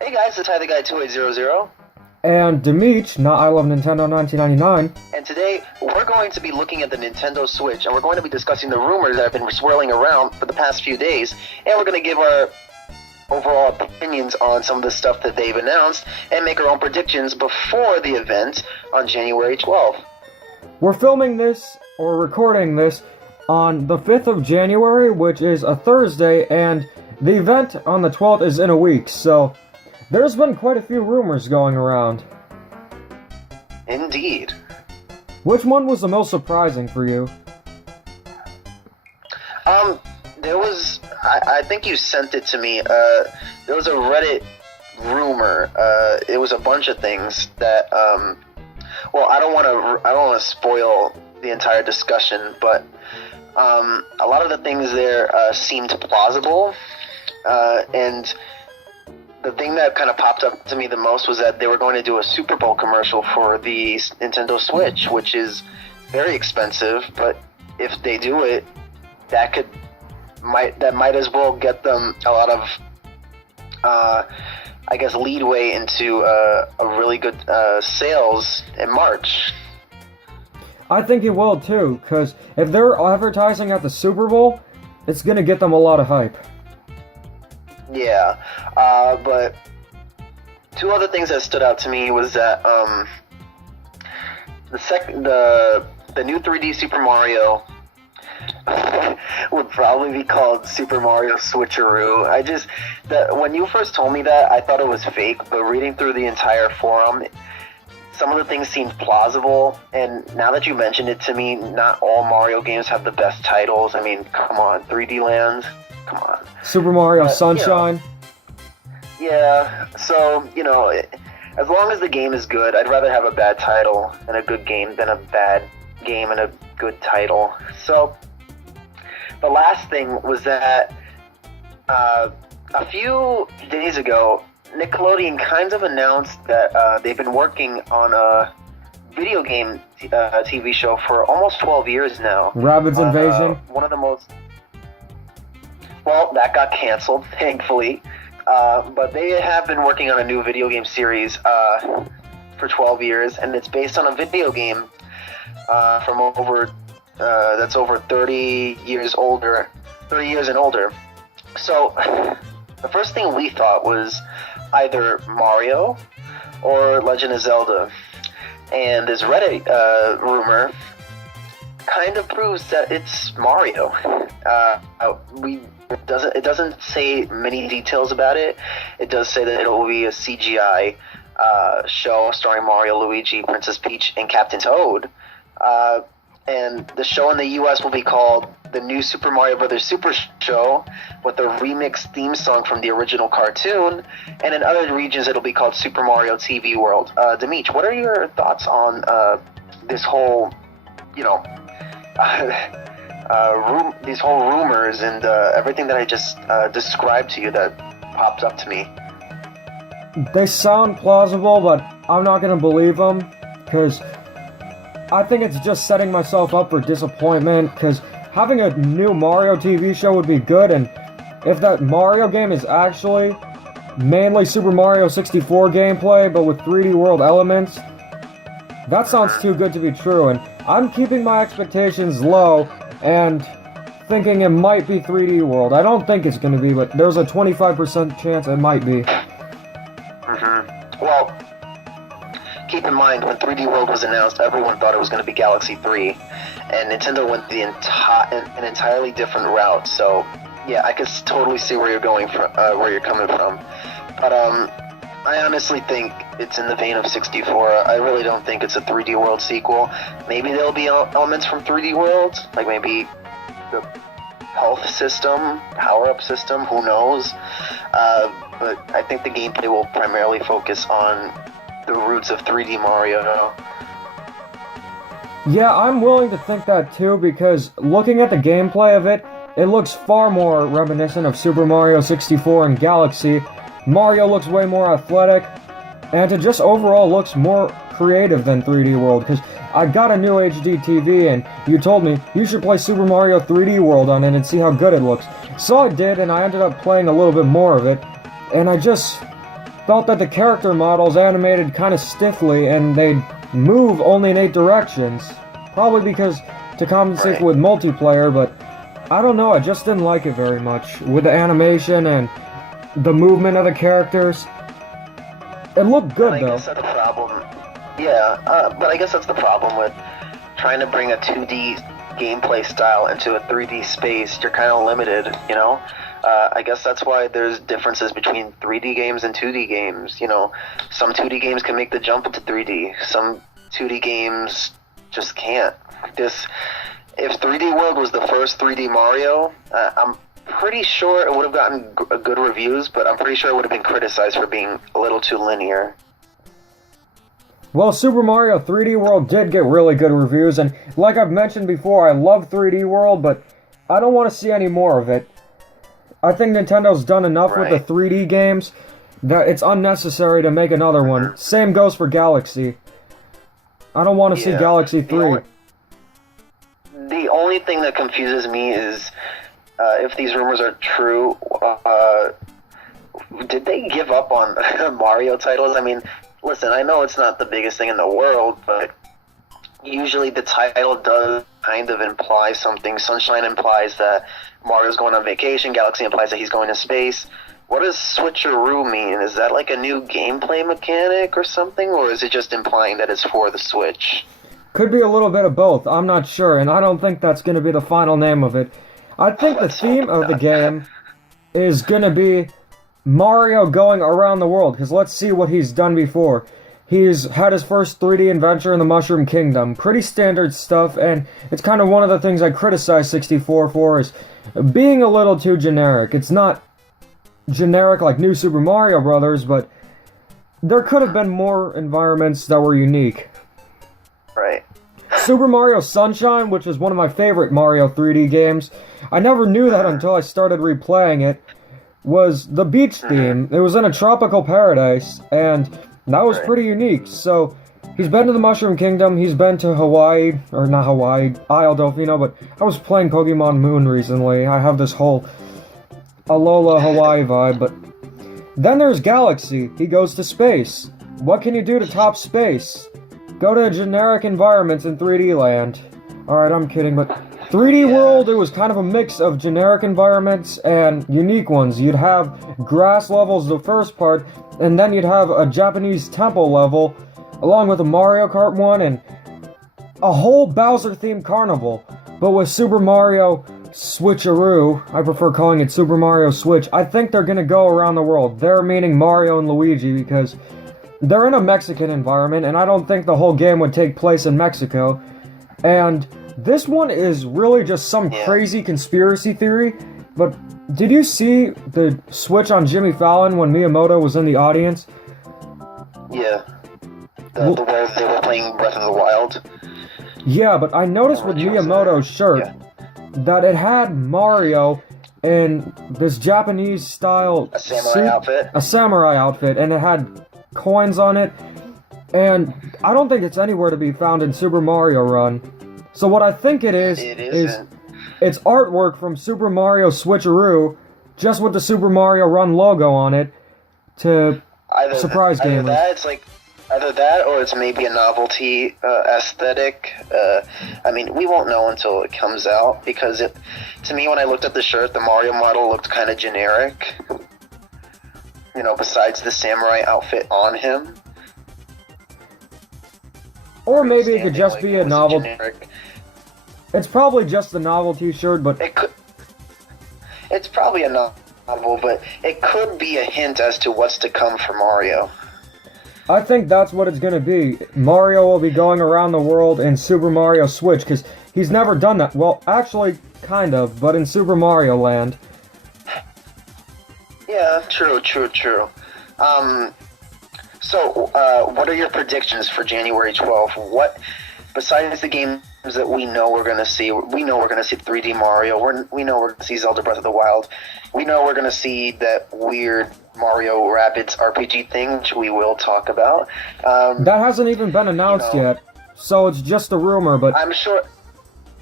Hey guys, it's Ty the Guy 2800, And Demeech, not I Love Nintendo 1999. and today we're going to be looking at the Nintendo Switch, and we're going to be discussing the rumors that have been swirling around for the past few days, and we're going to give our overall opinions on some of the stuff that they've announced, and make our own predictions before the event on January 12th. We're filming this, or recording this, on the 5th of January, which is a Thursday, and the event on the 12th is in a week, so there's been quite a few rumors going around. Indeed. Which one was the most surprising for you? I think you sent it to me, there was a Reddit rumor, it was a bunch of things that, well, I don't want to spoil the entire discussion, but a lot of the things there seemed plausible, and the thing that kind of popped up to me the most was that they were going to do a Super Bowl commercial for the Nintendo Switch, which is very expensive, but if they do it, that might as well get them a lot of, I guess, leadway into a really good sales in March. I think it will too, because if they're advertising at the Super Bowl, it's gonna get them a lot of hype. Yeah, but two other things that stood out to me was that the new 3D Super Mario would probably be called Super Mario Switcheroo. When you first told me that, I thought it was fake, but reading through the entire forum, some of the things seemed plausible, and now that you mentioned it to me, not all Mario games have the best titles. I mean, come on, 3D Land, come on. Super Mario Sunshine. Yeah, so, as long as the game is good, I'd rather have a bad title and a good game than a bad game and a good title. So, the last thing was that a few days ago, Nickelodeon kind of announced that they've been working on a video game TV show for almost 12 years now. Rabbids Invasion. One of the most... Well, that got canceled, thankfully. But they have been working on a new video game series for 12 years, and it's based on a video game from that's over 30 years and older. So, the first thing we thought was either Mario or Legend of Zelda. And this Reddit rumor kind of proves that it's Mario. It doesn't say many details about it. It does say that it will be a CGI show starring Mario, Luigi, Princess Peach, and Captain Toad. And the show in the US will be called The New Super Mario Bros. Super Show, with a remixed theme song from the original cartoon. And in other regions, it'll be called Super Mario TV World. Demeech, what are your thoughts on this whole, these whole rumors and everything that I just described to you that popped up to me? They sound plausible, but I'm not gonna believe them, because I think it's just setting myself up for disappointment, because having a new Mario TV show would be good, and if that Mario game is actually mainly Super Mario 64 gameplay, but with 3D World elements, that sounds too good to be true, and I'm keeping my expectations low, and thinking it might be 3D World. I don't think it's going to be, but there's a 25% chance it might be. Well, keep in mind, when 3D World was announced, everyone thought it was going to be Galaxy 3, and Nintendo went an entirely different route. So, yeah, I can totally see where you're coming from. But I honestly think it's in the vein of 64. I really don't think it's a 3D World sequel. Maybe there'll be elements from 3D World, like maybe the health system, power-up system, who knows? But I think the gameplay will primarily focus on the roots of 3D Mario. Yeah, I'm willing to think that too, because looking at the gameplay of it, it looks far more reminiscent of Super Mario 64 and Galaxy. Mario looks way more athletic, and it just overall looks more creative than 3D World, because I got a new HD TV, and you told me you should play Super Mario 3D World on it and see how good it looks. So I did, and I ended up playing a little bit more of it, and felt that the character models animated kind of stiffly and they'd move only in 8 directions. Probably because to compensate with multiplayer, but I don't know, I just didn't like it very much. With the animation and the movement of the characters. It looked good, I though. guess that's the problem. Yeah, but I guess that's the problem with trying to bring a 2D gameplay style into a 3D space. You're kind of limited, you know? I guess that's why there's differences between 3D games and 2D games. You know, some 2D games can make the jump into 3D. Some 2D games just can't. If 3D World was the first 3D Mario, I'm pretty sure it would have gotten good reviews, but I'm pretty sure it would have been criticized for being a little too linear. Well, Super Mario 3D World did get really good reviews, and like I've mentioned before, I love 3D World, but I don't want to see any more of it. I think Nintendo's done enough with the 3D games that it's unnecessary to make another one. Same goes for Galaxy. I don't want to see Galaxy 3. The only thing that confuses me is if these rumors are true, did they give up on Mario titles? I mean, listen, I know it's not the biggest thing in the world, but usually the title does kind of imply something. Sunshine implies that Mario's going on vacation, Galaxy implies that he's going to space. What does switcheroo mean? Is that like a new gameplay mechanic or something, or is it just implying that it's for the Switch? Could be a little bit of both, I'm not sure, and I don't think that's going to be the final name of it. I think the theme of the game is going to be Mario going around the world, because let's see what he's done before. He's had his first 3D adventure in the Mushroom Kingdom. Pretty standard stuff, and it's kind of one of the things I criticize 64 for, is being a little too generic. It's not generic like New Super Mario Bros., but there could have been more environments that were unique. Right. Super Mario Sunshine, which is one of my favorite Mario 3D games, I never knew that until I started replaying it, was the beach theme. It was in a tropical paradise, and that was pretty unique. So, he's been to the Mushroom Kingdom, he's been to Hawaii, or not Hawaii, Isle Delfino, but I was playing Pokemon Moon recently. I have this whole Alola Hawaii vibe, but then there's Galaxy. He goes to space. What can you do to top space? Go to generic environments in 3D land. Alright, I'm kidding, but 3D World, it was kind of a mix of generic environments and unique ones. You'd have grass levels the first part, and then you'd have a Japanese temple level, along with a Mario Kart one, and a whole Bowser-themed carnival. But with Super Mario Switcheroo, I prefer calling it Super Mario Switch, I think they're gonna go around the world. They're meaning Mario and Luigi, because they're in a Mexican environment, and I don't think the whole game would take place in Mexico. And this one is really just some crazy conspiracy theory, but did you see the switch on Jimmy Fallon when Miyamoto was in the audience? Yeah. The where they were playing Breath of the Wild. Yeah, but I noticed with Miyamoto's shirt that it had Mario in this Japanese style A samurai outfit. A samurai outfit, and it had coins on it, and I don't think it's anywhere to be found in Super Mario Run. So what I think it is it's artwork from Super Mario Switcheroo, just with the Super Mario Run logo on it, to surprise gamers. Either that, or it's maybe a novelty aesthetic. I mean, we won't know until it comes out, because to me, when I looked at the shirt, the Mario model looked kind of generic. You know, besides the samurai outfit on him. Or maybe it could just be a novelty. It's probably just a novelty shirt, but it's probably a novel, but it could be a hint as to what's to come for Mario. I think that's what it's gonna be. Mario will be going around the world in Super Mario Switch, because he's never done that. Well, actually, kind of, but in Super Mario Land. Yeah, true. So, what are your predictions for January 12th? What, besides the games that we know we're going to see, we know we're going to see 3D Mario, we know we're going to see Zelda Breath of the Wild, we know we're going to see that weird Mario Rabbids RPG thing, which we will talk about. That hasn't even been announced yet, so it's just a rumor, but I'm sure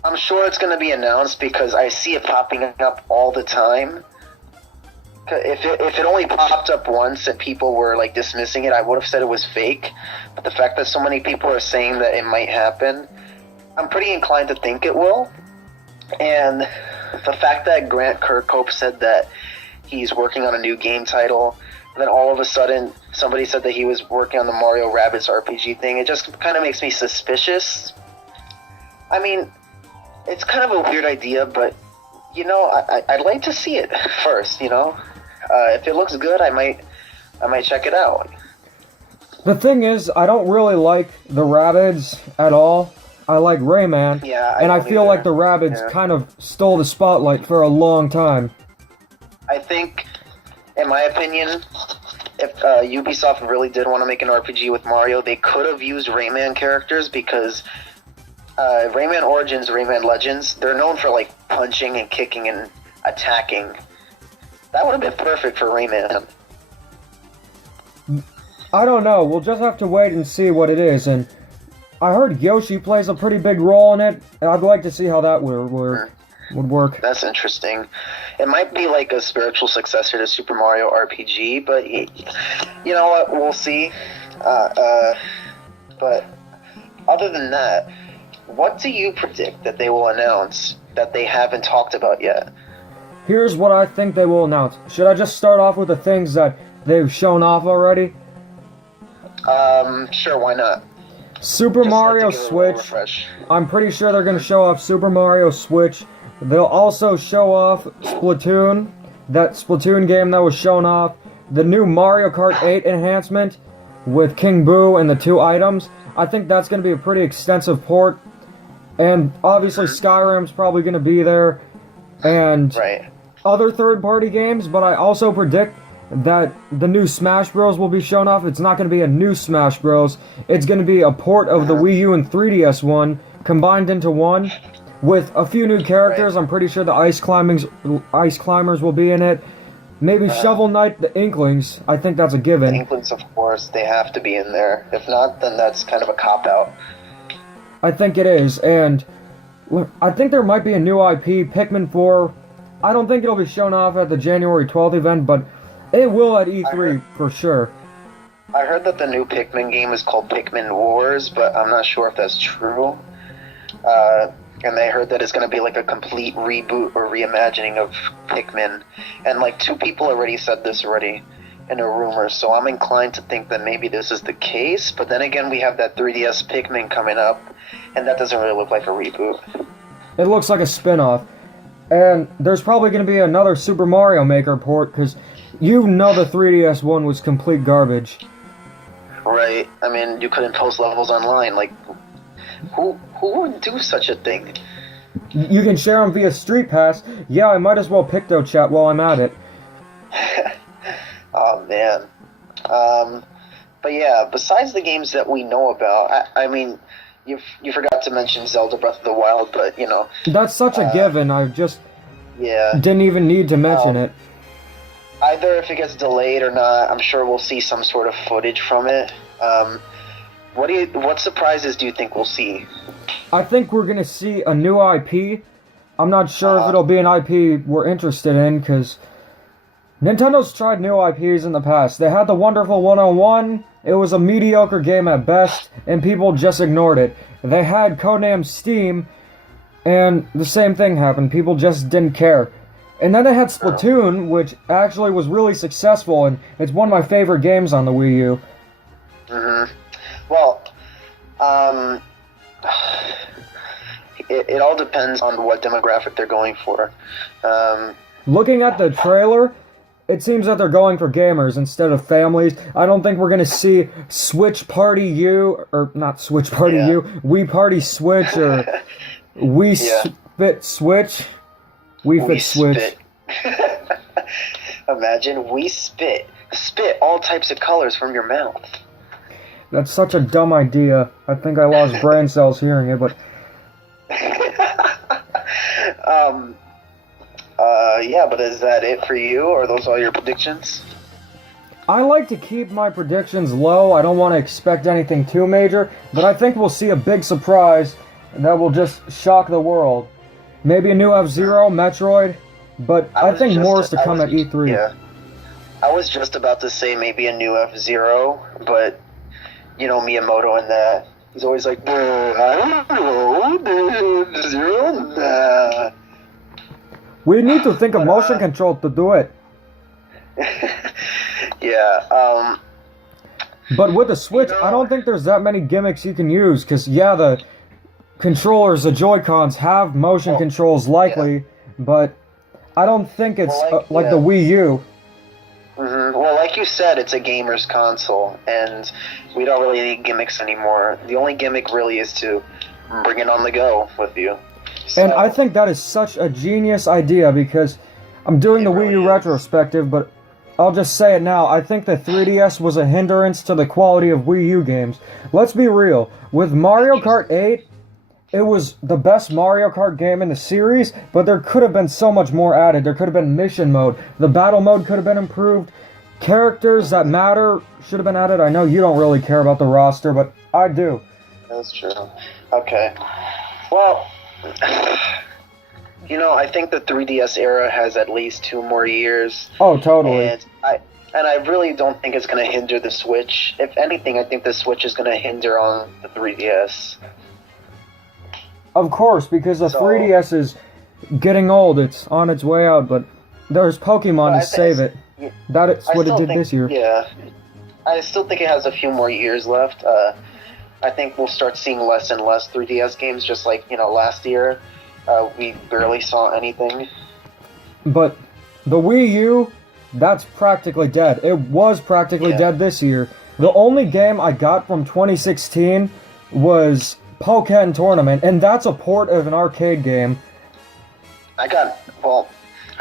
it's going to be announced, because I see it popping up all the time. If it only popped up once and people were like dismissing it, I would have said it was fake. But the fact that so many people are saying that it might happen, I'm pretty inclined to think it will. And the fact that Grant Kirkhope said that he's working on a new game title, and then all of a sudden somebody said that he was working on the Mario Rabbids RPG thing, it just kind of makes me suspicious. I mean, it's kind of a weird idea, but you know, I'd like to see it first. You know, if it looks good, I might check it out. The thing is, I don't really like the Rabbids at all. I like Rayman, and I feel like the Rabbids kind of stole the spotlight for a long time. I think, in my opinion, if Ubisoft really did want to make an RPG with Mario, they could have used Rayman characters, because Rayman Origins, Rayman Legends, they're known for like punching and kicking and attacking. That would have been perfect for Rayman. I don't know, we'll just have to wait and see what it is, and I heard Yoshi plays a pretty big role in it, and I'd like to see how that would work. That's interesting. It might be like a spiritual successor to Super Mario RPG, but you know what, we'll see. But other than that, what do you predict that they will announce that they haven't talked about yet? Here's what I think they will announce. Should I just start off with the things that they've shown off already? Sure, why not? Super Mario Switch. I'm pretty sure they're going to show off Super Mario Switch. They'll also show off Splatoon, that Splatoon game that was shown off. The new Mario Kart 8 enhancement with King Boo and the 2 items. I think that's going to be a pretty extensive port. And obviously Skyrim's probably going to be there. And other third-party games, but I also predict that the new Smash Bros. Will be shown off. It's not going to be a new Smash Bros. It's going to be a port of the Wii U and 3DS one combined into one with a few new characters. I'm pretty sure the Ice Climbers will be in it. Maybe Shovel Knight, the Inklings. I think that's a given. The Inklings, of course, they have to be in there. If not, then that's kind of a cop-out. I think it is, and I think there might be a new IP, Pikmin 4. I don't think it'll be shown off at the January 12th event, but it will at E3 for sure. I heard that the new Pikmin game is called Pikmin Wars, but I'm not sure if that's true. And they heard that it's going to be like a complete reboot or reimagining of Pikmin. And like 2 people already said this already in a rumor, so I'm inclined to think that maybe this is the case. But then again, we have that 3DS Pikmin coming up, and that doesn't really look like a reboot. It looks like a spin-off. And there's probably going to be another Super Mario Maker port, because you know the 3DS one was complete garbage. Right. I mean, you couldn't post levels online. Like, who would do such a thing? You can share them via Street Pass. Yeah, I might as well PictoChat while I'm at it. Oh, man. But yeah, besides the games that we know about, I mean, you forgot to mention Zelda Breath of the Wild, but, you know... That's such a given, I just didn't even need to mention it. Either if it gets delayed or not, I'm sure we'll see some sort of footage from it. What surprises do you think we'll see? I think we're going to see a new IP. I'm not sure if it'll be an IP we're interested in, because Nintendo's tried new IPs in the past. They had the Wonderful 101. It was a mediocre game at best, and people just ignored it. They had Codename Steam, and the same thing happened. People just didn't care. And then they had Splatoon, which actually was really successful, and it's one of my favorite games on the Wii U. Well, it all depends on what demographic they're going for. Looking at the trailer, it seems that they're going for gamers instead of families. I don't think we're going to see Switch Party U, or not Switch Party U, Wii Party Switch, or Wii Fit Switch. Wii Fit Switch. Imagine we spit all types of colors from your mouth. That's such a dumb idea. I think I lost brain cells hearing it, but... yeah, but is that it for you, or are those all your predictions? I like to keep my predictions low. I don't want to expect anything too major, but I think we'll see a big surprise that will just shock the world. Maybe a new F-Zero, Metroid, but I think more is to come at E3. Yeah. I was just about to say maybe a new F-Zero, but you know Miyamoto and that. He's always like, I don't know, F-Zero, nah. We need to think of But, motion control to do it. Yeah, But with the Switch, I don't think there's that many gimmicks you can use, because, yeah, the controllers, the Joy-Cons have motion controls likely, but I don't think it's like the Wii U. Well, like you said, it's a gamer's console, and we don't really need gimmicks anymore. The only gimmick really is to bring it on the go with you. So, And I think that is such a genius idea, because I'm doing the Wii U retrospective, but I'll just say it now. I think the 3DS was a hindrance to the quality of Wii U games. Let's be real. With Mario Kart 8, it was the best Mario Kart game in the series, but there could have been so much more added. There could have been mission mode. The battle mode could have been improved. Characters that matter should have been added. I know you don't really care about the roster, but I do. That's true. Okay. Well, you know, I think the 3DS era has at least 2 more years. Oh, totally. And I really don't think it's going to hinder the Switch. If anything, I think the Switch is going to hinder on the 3DS. Of course, because the So- 3DS is getting old. It's on its way out, but there's Pokemon But to save it. yeah, That's what it still did think- this year. Yeah. I still think it has a few more years left. I think we'll start seeing less and less 3DS games, just like, you know, last year. We barely saw anything. But the Wii U, that's practically dead. It was practically dead this year. The only game I got from 2016 was Pokken Tournament, and that's a port of an arcade game. I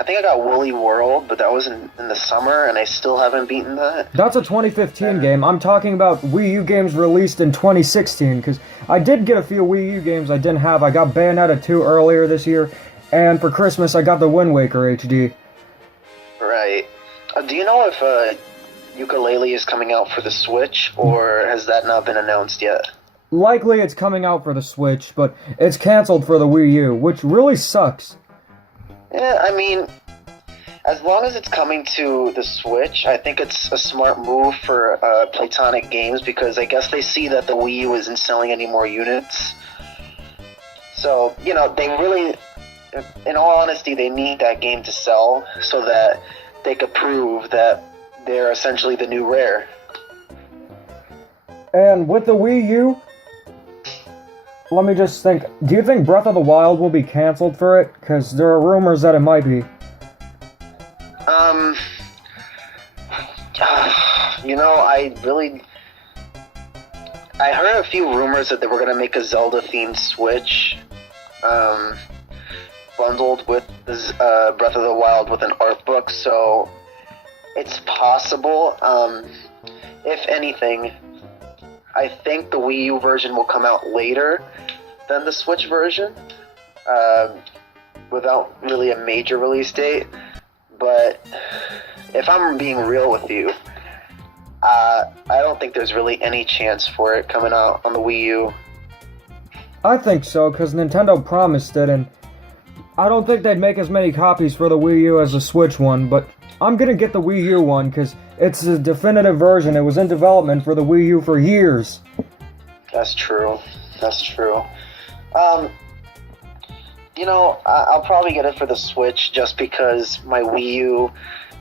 think I got Woolly World, but that was in the summer, and I still haven't beaten that. That's a 2015 game. I'm talking about Wii U games released in 2016, because I did get a few Wii U games I didn't have. I got Bayonetta 2 earlier this year, and for Christmas I got the Wind Waker HD. Right. Do you know if Ukulele is coming out for the Switch, or has that not been announced yet? Likely it's coming out for the Switch, but it's canceled for the Wii U, which really sucks. Yeah, I mean, as long as it's coming to the Switch, I think it's a smart move for Playtonic Games, because I guess they see that the Wii U isn't selling any more units. So, you know, they really, in all honesty, they need that game to sell so that they could prove that they're essentially the new Rare. And with the Wii U, let me just think. Do you think Breath of the Wild will be canceled for it? Because there are rumors that it might be. You know, I heard a few rumors that they were going to make a Zelda-themed Switch, bundled with Breath of the Wild with an art book, so it's possible. If anything, I think the Wii U version will come out later than the Switch version, without really a major release date. But if I'm being real with you, I don't think there's really any chance for it coming out on the Wii U. I think so, because Nintendo promised it, and I don't think they'd make as many copies for the Wii U as the Switch one, but I'm gonna get the Wii U one, because it's a definitive version. It was in development for the Wii U for years. That's true. That's true. You know, I'll probably get it for the Switch just because my Wii U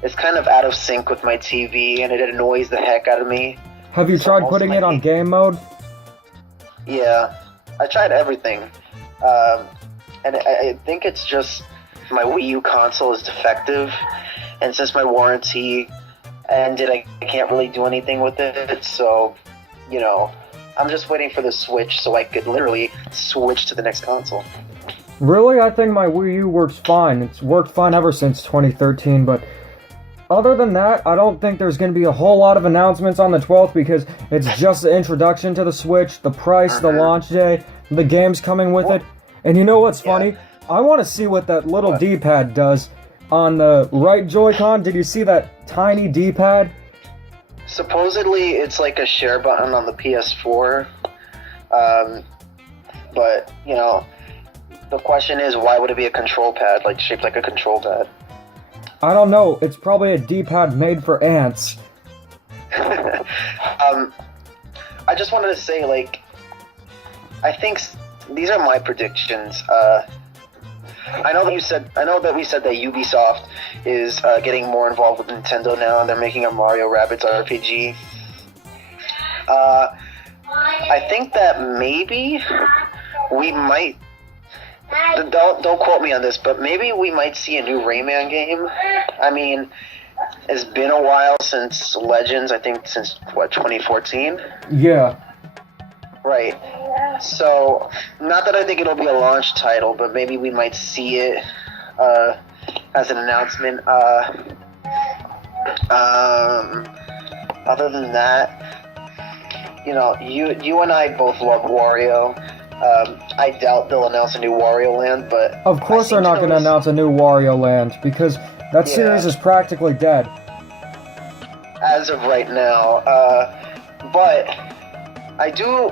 is kind of out of sync with my TV, and it annoys the heck out of me. Have you tried putting it on game mode? Yeah, I tried everything. And I think it's just my Wii U console is defective, and since my warranty ended, I can't really do anything with it, so, you know, I'm just waiting for the Switch so I could literally switch to the next console. Really, I think my Wii U works fine. It's worked fine ever since 2013, but other than that, I don't think there's going to be a whole lot of announcements on the 12th, because it's just the introduction to the Switch, the price, the launch day, the games coming with it. And you know what's funny? I want to see what that little D-pad does on the right Joy-Con. Did you see that tiny D-pad? Supposedly, it's like a share button on the PS4, but, you know, the question is, why would it be a control pad, like shaped like a control pad? I don't know. It's probably a D-pad made for ants. I just wanted to say, like, I think these are my predictions. I know that we said that Ubisoft is getting more involved with Nintendo now, and they're making a Mario Rabbids RPG. I think that maybe we might. Don't quote me on this, but maybe we might see a new Rayman game. I mean, it's been a while since Legends. I think since 2014. Yeah. Right. So, not that I think it'll be a launch title, but maybe we might see it as an announcement. Other than that, you know, you and I both love Wario. I doubt they'll announce a new Wario Land, but Of course they're not going to announce a new Wario Land, because that series is practically dead. As of right now. But I do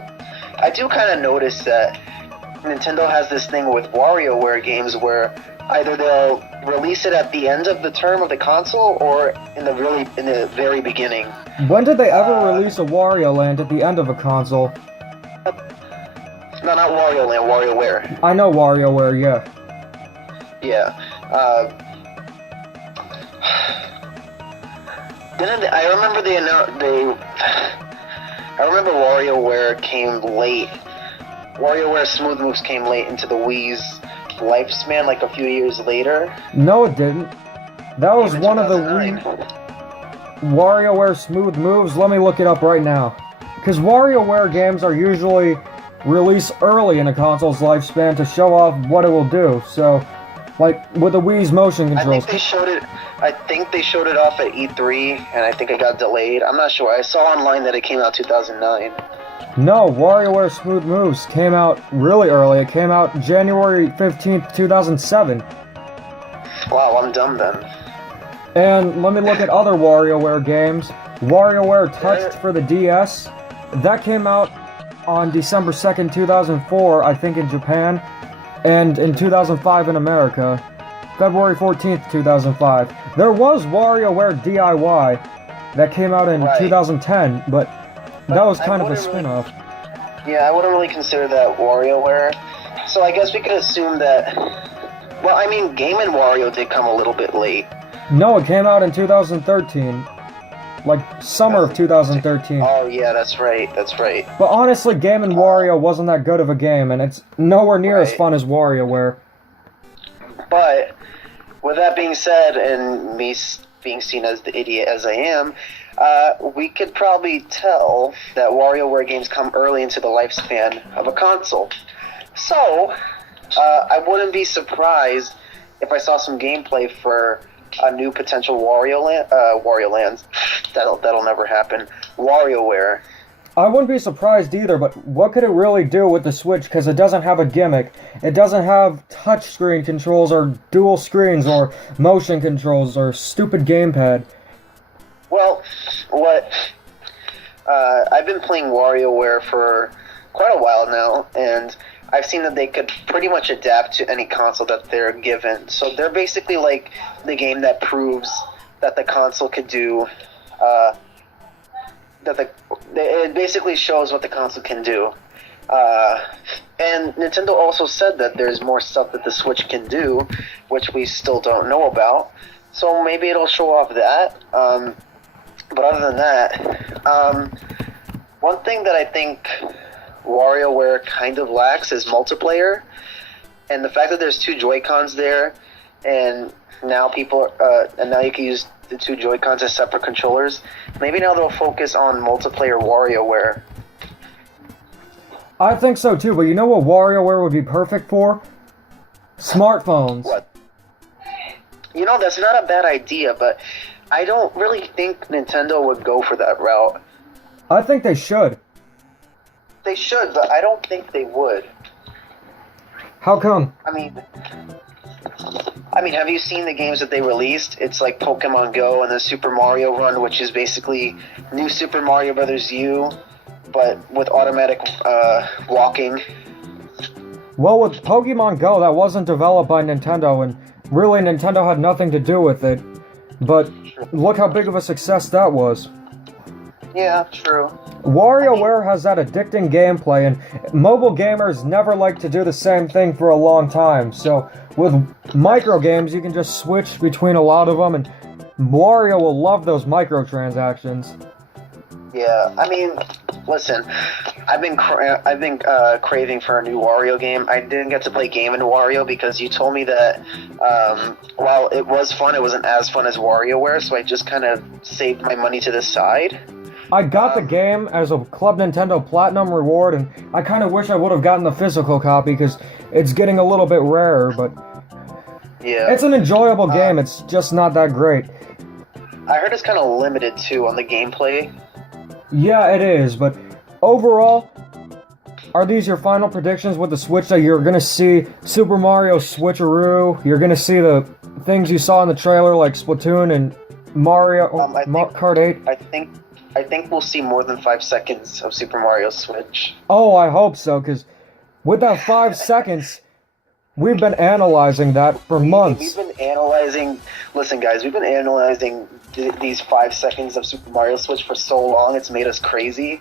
kind of notice that Nintendo has this thing with WarioWare games where either they'll release it at the end of the term of the console or in the very beginning. When did they ever release a Wario Land at the end of a console? No, not Wario Land, WarioWare. I know WarioWare, yeah. Yeah. I remember WarioWare came late. WarioWare Smooth Moves came late into the Wii's lifespan, like a few years later. No, it didn't. That was one of the 2009. WarioWare Smooth Moves. Let me look it up right now. Because WarioWare games are usually released early in a console's lifespan to show off what it will do. So, like with the Wii's motion controls. I think they showed it off at E3, and I think it got delayed. I'm not sure. I saw online that it came out 2009. No, WarioWare Smooth Moves came out really early. It came out January 15th, 2007. Wow, I'm dumb then. And let me look at other WarioWare games. WarioWare Touched for the DS. That came out on December 2nd, 2004, I think in Japan, and in 2005 in America. February 14th, 2005. There was WarioWare DIY that came out in 2010, but that was kind of a spin-off. Yeah, I wouldn't really consider that WarioWare. So I guess we could assume that... Well, I mean, Game & Wario did come a little bit late. No, it came out in 2013. Like, summer of 2013. Oh, yeah, that's right. But honestly, Game & Wario wasn't that good of a game, and it's nowhere near as fun as WarioWare. But, with that being said, and me being seen as the idiot as I am, we could probably tell that WarioWare games come early into the lifespan of a console. So, I wouldn't be surprised if I saw some gameplay for a new potential Wario Lands. That'll never happen. WarioWare. I wouldn't be surprised either, but what could it really do with the Switch? Because it doesn't have a gimmick. It doesn't have touchscreen controls or dual screens or motion controls or stupid gamepad. Well, I've been playing WarioWare for quite a while now, and I've seen that they could pretty much adapt to any console that they're given. So they're basically like the game that proves that the console could do. It basically shows what the console can do. And Nintendo also said that there's more stuff that the Switch can do, which we still don't know about. So maybe it'll show off that. But other than that, one thing that I think WarioWare kind of lacks is multiplayer, and the fact that there's two Joy-Cons there, and now you can use the two Joy-Cons as separate controllers. Maybe now they'll focus on multiplayer WarioWare. I think so too, but you know what WarioWare would be perfect for? Smartphones. What? You know, that's not a bad idea, but I don't really think Nintendo would go for that route. I think they should. They should, but I don't think they would. How come? I mean, have you seen the games that they released? It's like Pokemon Go and then Super Mario Run, which is basically New Super Mario Bros. U, but with automatic walking. Well, with Pokemon Go, that wasn't developed by Nintendo, and really Nintendo had nothing to do with it. but look how big of a success that was. Yeah, true. WarioWare has that addicting gameplay, and mobile gamers never like to do the same thing for a long time. So with micro games, you can just switch between a lot of them, and Wario will love those microtransactions. Yeah, I mean, listen, I've been craving for a new Wario game. I didn't get to play Game & Wario because you told me that while it was fun, it wasn't as fun as WarioWare, so I just kind of saved my money to the side. I got the game as a Club Nintendo Platinum reward, and I kind of wish I would have gotten the physical copy because it's getting a little bit rarer, but yeah, it's an enjoyable game. It's just not that great. I heard it's kind of limited, too, on the gameplay. Yeah, it is, but overall, are these your final predictions with the Switch, that you're going to see Super Mario Switcheroo, you're going to see the things you saw in the trailer like Splatoon and Mario Kart 8? I think we'll see more than 5 seconds of Super Mario Switch. Oh, I hope so, because with that 5 seconds, we've been analyzing that for months. We've been analyzing... Listen, guys, we've been analyzing these 5 seconds of Super Mario Switch for so long, it's made us crazy.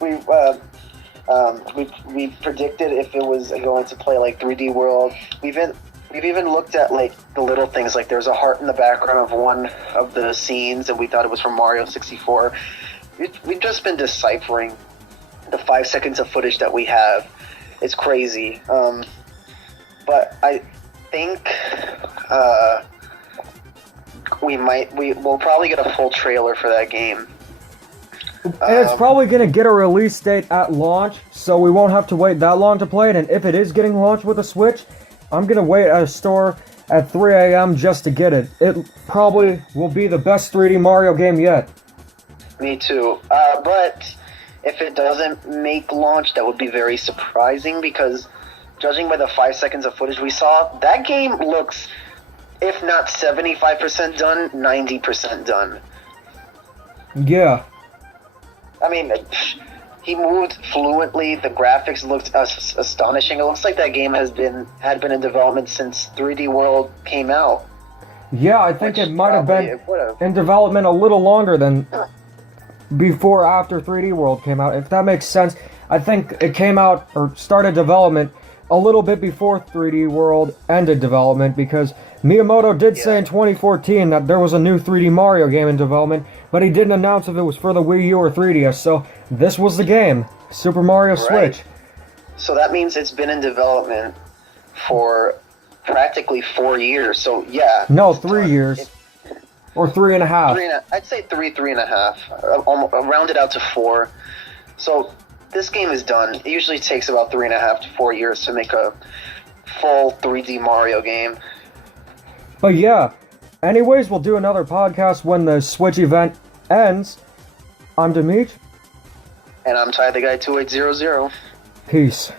We predicted if it was going to play like 3D World. We've even looked at like the little things, like there's a heart in the background of one of the scenes, and we thought it was from Mario 64. We've just been deciphering the 5 seconds of footage that we have. It's crazy. But I think we'll probably get a full trailer for that game. And it's probably going to get a release date at launch, so we won't have to wait that long to play it. And if it is getting launched with a Switch, I'm going to wait at a store at 3 a.m. just to get it. It probably will be the best 3D Mario game yet. Me too. But if it doesn't make launch, that would be very surprising, because judging by the 5 seconds of footage we saw, that game looks, if not 75% done, 90% done. Yeah. I mean, he moved fluently. The graphics looked astonishing. It looks like that game had been in development since 3D World came out. Yeah, I think it might have been in development a little longer than before after 3D World came out. If that makes sense, I think it came out or started development a little bit before 3D World ended development, because Miyamoto did say in 2014 that there was a new 3D Mario game in development, but he didn't announce if it was for the Wii U or 3DS, so this was the game, Super Mario Switch. So that means it's been in development for practically 4 years, so yeah. No, 3 years. Or 3.5. I'd say 3.5. Round it out to 4. So this game is done. It usually takes about 3.5 to 4 years to make a full 3D Mario game. But yeah, anyways, we'll do another podcast when the Switch event ends. I'm Demetri. And I'm Ty the Guy 2800. Peace.